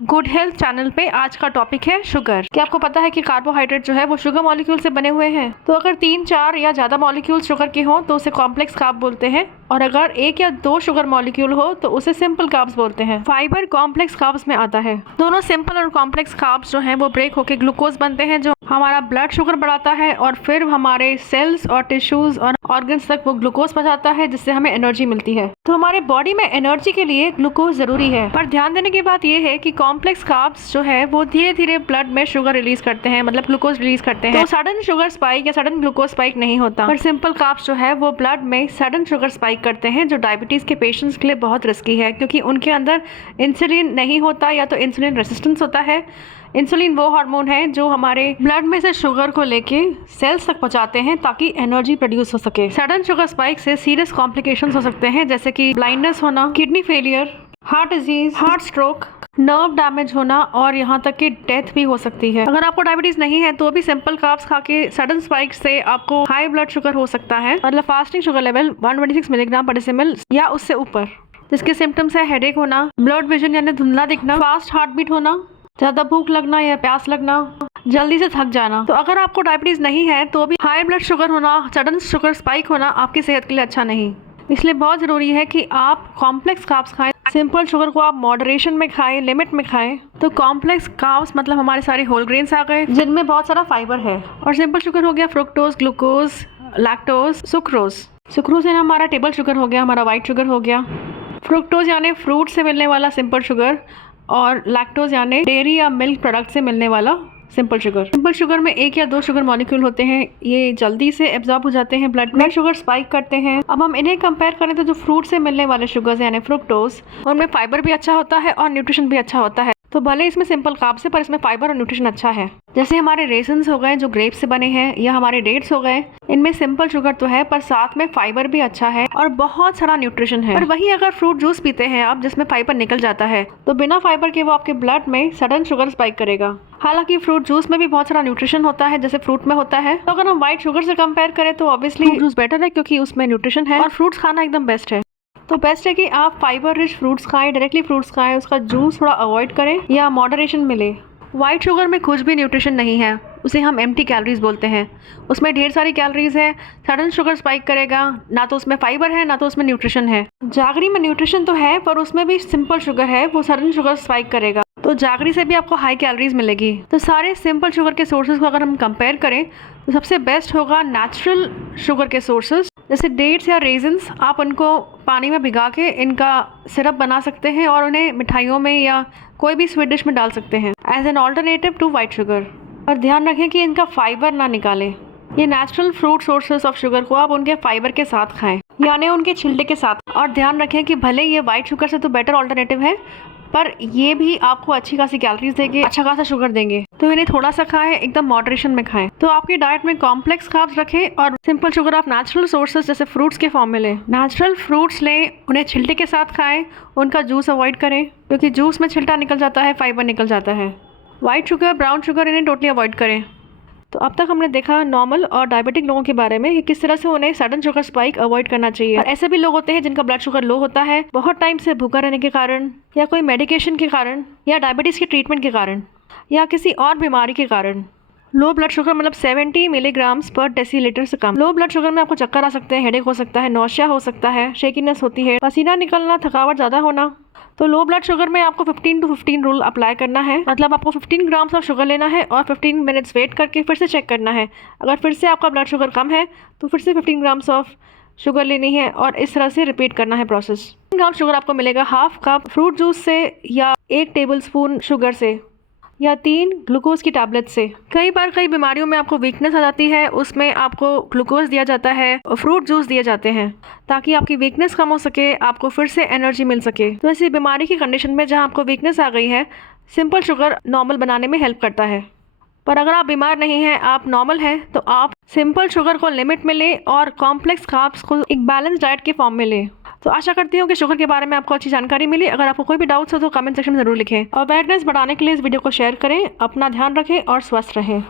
Good health channel पे आज का टॉपिक है शुगर। क्या आपको पता है कि कार्बोहाइड्रेट जो है वो शुगर मॉलिक्यूल से बने हुए हैं। तो अगर 3-4 या ज़्यादा मॉलिक्यूल शुगर के हों तो उसे कॉम्प्लेक्स कार्ब बोलते हैं, और अगर 1 या 2 शुगर मॉलिक्यूल हो तो उसे सिंपल कार्ब्स बोलते हैं। फाइबर कॉम्प्लेक्स कार्ब्स में आता है। दोनों सिंपल और कॉम्प्लेक्स कार्ब्स जो हैं वो ब्रेक होकर ग्लूकोज बनते हैं, जो हमारा ब्लड शुगर बढ़ाता है और फिर हमारे सेल्स और टिश्यूज और ऑर्गन्स तक वो ग्लूकोज पहुंचाता है, जिससे हमें एनर्जी मिलती है। तो हमारे बॉडी में एनर्जी के लिए ग्लूकोज जरूरी है। पर ध्यान देने की बात यह है कि कॉम्प्लेक्स कार्ब्स जो है वो धीरे धीरे ब्लड में शुगर रिलीज करते हैं, मतलब ग्लूकोज रिलीज करते हैं। तो सडन शुगर स्पाइक या सडन ग्लूकोज स्पाइक नहीं होता। पर सिंपल कार्ब्स जो है वो ब्लड में सडन शुगर स्पाइक करते हैं, जो डायबिटीज के पेशेंट्स के लिए बहुत रिस्की है, क्योंकि उनके अंदर इंसुलिन नहीं होता या तो इंसुलिन रेसिस्टेंस होता है। इंसुलिन वो हार्मोन है जो हमारे ब्लड में से शुगर को लेके सेल्स तक पहुंचाते हैं ताकि एनर्जी प्रोड्यूस हो सके। सडन शुगर स्पाइक से सीरियस कॉम्प्लिकेशंस हो सकते हैं, जैसे कि ब्लाइंडनेस होना, kidney failure, heart disease, heart stroke, nerve damage होना और यहाँ तक कि डेथ भी हो सकती है। अगर आपको डायबिटीज नहीं है तो भी सिंपल कार्ब्स खा के सडन स्पाइक से आपको हाई ब्लड शुगर हो सकता है, मतलब फास्टिंग शुगर लेवल 126 मिलीग्राम पर डेसिमल या उससे ऊपर, जिसके सिम्टम्स है हेडेक होना, ब्लड विजन यानी धुंधला दिखना, फास्ट हार्ट बीट होना, ज्यादा भूख लगना या प्यास लगना, जल्दी से थक जाना। तो अगर आपको डायबिटीज नहीं है तो भी हाई ब्लड शुगर होना, सडन शुगर स्पाइक होना आपकी सेहत के लिए अच्छा नहीं। इसलिए बहुत जरूरी है कि आप कॉम्प्लेक्स कार्ब्स खाएं। सिंपल शुगर को आप मॉडरेशन में खाएं, लिमिट में खाएं। तो कॉम्प्लेक्स कार्ब्स मतलब हमारे सारे होल ग्रेन्स आ गए जिनमें बहुत सारा फाइबर है, और सिंपल शुगर हो गया fructose, glucose, lactose, sucrose. Sucrose यानी हमारा टेबल शुगर हो गया, हमारा वाइट शुगर हो गया। फ्रुक्टोज यानी फ्रूट से मिलने वाला सिंपल शुगर, और लैक्टोज यानी डेयरी या मिल्क प्रोडक्ट से मिलने वाला सिंपल शुगर। सिंपल शुगर में 1 या 2 शुगर मॉलिक्यूल होते हैं, ये जल्दी से एब्जॉर्ब हो जाते हैं, ब्लड शुगर स्पाइक करते हैं। अब हम इन्हें कंपेयर करें तो जो फ्रूट से मिलने वाले शुगर्स यानी फ्रुक्टोज, उनमें फाइबर भी अच्छा होता है और न्यूट्रिशन भी अच्छा होता है। तो भले इसमें सिंपल कार्ब्स है पर इसमें फाइबर और न्यूट्रिशन अच्छा है। जैसे हमारे रेजन्स हो गए जो ग्रेप से बने हैं, या हमारे डेट्स हो गए, इनमें सिंपल शुगर तो है पर साथ में फाइबर भी अच्छा है और बहुत सारा न्यूट्रिशन है। पर वही अगर फ्रूट जूस पीते हैं आप जिसमें फाइबर निकल जाता है, तो बिना फाइबर के वो आपके ब्लड में सडन शुगर स्पाइक करेगा। हालांकि फ्रूट जूस में भी बहुत सारा न्यूट्रिशन होता है जैसे फ्रूट में होता है। तो अगर हम व्हाइट शुगर से कंपेयर करें तो ऑब्वियसली जूस बेटर है, क्योंकि उसमें न्यूट्रिशन है और फ्रूट्स खाना एकदम बेस्ट है। तो बेस्ट है कि आप फाइबर रिच फ्रूट्स खाएं, डायरेक्टली फ्रूट्स खाएं, उसका जूस थोड़ा अवॉइड करें या मॉडरेशन में लें। वाइट शुगर में कुछ भी न्यूट्रिशन नहीं है, उसे हम एम्प्टी कैलोरीज बोलते हैं। उसमें ढेर सारी कैलोरीज है, सडन शुगर स्पाइक करेगा, ना तो उसमें फाइबर है ना तो उसमें न्यूट्रिशन है। जागरी में न्यूट्रिशन तो है पर उसमें भी सिंपल शुगर है, वो सडन शुगर स्पाइक करेगा। तो जागरी से भी आपको हाई कैलोरीज मिलेगी। तो सारे सिंपल शुगर के सोर्सेज को अगर हम कंपेयर करें तो सबसे बेस्ट होगा नेचुरल शुगर के सोर्सेज, जैसे डेट्स या रेजन्स। आप उनको पानी में भिगा के इनका सिरप बना सकते हैं और उन्हें मिठाइयों में या कोई भी स्वीट डिश में डाल सकते हैं as an alternative to white sugar. और ध्यान रखें कि इनका फाइबर ना निकालें। ये natural fruit sources of sugar को आप उनके फाइबर के साथ खाएं, यानी उनके छिलके के साथ। और ध्यान रखें कि भले ये वाइट शुगर से तो बेटर ऑल्टरनेटिव है, पर ये भी आपको अच्छी खासी कैलोरीज देंगे, अच्छा खासा शुगर देंगे। तो इन्हें थोड़ा सा खाएं, एकदम मॉडरेशन में खाएं। तो आपकी डाइट में कॉम्प्लेक्स कार्ब्स रखें और सिंपल शुगर आप नेचुरल सोर्सेज जैसे फ्रूट्स के फॉर्म में लें। नेचुरल फ्रूट्स लें, उन्हें छिलटे के साथ खाएं, उनका जूस अवॉइड करें, क्योंकि जूस में छिलटा निकल जाता है, फाइबर निकल जाता है। वाइट शुगर, ब्राउन शुगर इन्हें टोटली अवॉइड करें। तो अब तक हमने देखा नॉर्मल और डायबिटिक लोगों के बारे में कि किस तरह से उन्हें सडन शुगर स्पाइक अवॉइड करना चाहिए। और ऐसे भी लोग होते हैं जिनका ब्लड शुगर लो होता है, बहुत टाइम से भूखा रहने के कारण, या कोई मेडिकेशन के कारण, या डायबिटीज़ के ट्रीटमेंट के कारण, या किसी और बीमारी के कारण। लो ब्लड शुगर मतलब 70 मिलीग्राम्स पर डेसीलीटर से कम। लो ब्लड शुगर में आपको चक्कर आ सकते हैं, हेडेक हो सकता है, नौशिया हो सकता है, शेकीनेस होती है, पसीना निकलना, थकावट ज़्यादा होना। तो लो ब्लड शुगर में आपको 15 to 15 रूल अप्लाई करना है, मतलब आपको 15 ग्राम्स ऑफ शुगर लेना है और 15 मिनट्स वेट करके फिर से चेक करना है। अगर फिर से आपका ब्लड शुगर कम है तो फिर से 15 ग्राम्स ऑफ शुगर लेनी है और इस तरह से रिपीट करना है प्रोसेस। 15 ग्राम शुगर आपको मिलेगा हाफ कप फ्रूट जूस से, या 1 टेबल स्पून शुगर से, या 3 ग्लूकोज की टैबलेट से। कई बार कई बीमारियों में आपको वीकनेस आ जाती है, उसमें आपको ग्लूकोज दिया जाता है और फ्रूट जूस दिए जाते हैं ताकि आपकी वीकनेस कम हो सके, आपको फिर से एनर्जी मिल सके। तो ऐसी बीमारी की कंडीशन में जहां आपको वीकनेस आ गई है, सिंपल शुगर नॉर्मल बनाने में हेल्प करता है। पर अगर आप बीमार नहीं हैं, आप नॉर्मल हैं, तो आप सिंपल शुगर को लिमिट में लें और कॉम्प्लेक्स कार्ब्स को एक बैलेंस डाइट के फॉर्म में लें। तो आशा करती हूँ कि शुगर के बारे में आपको अच्छी जानकारी मिली। अगर आपको कोई भी डाउट्स हो तो कमेंट सेक्शन में ज़रूर लिखें। और अवेयरनेस बढ़ाने के लिए इस वीडियो को शेयर करें। अपना ध्यान रखें और स्वस्थ रहें।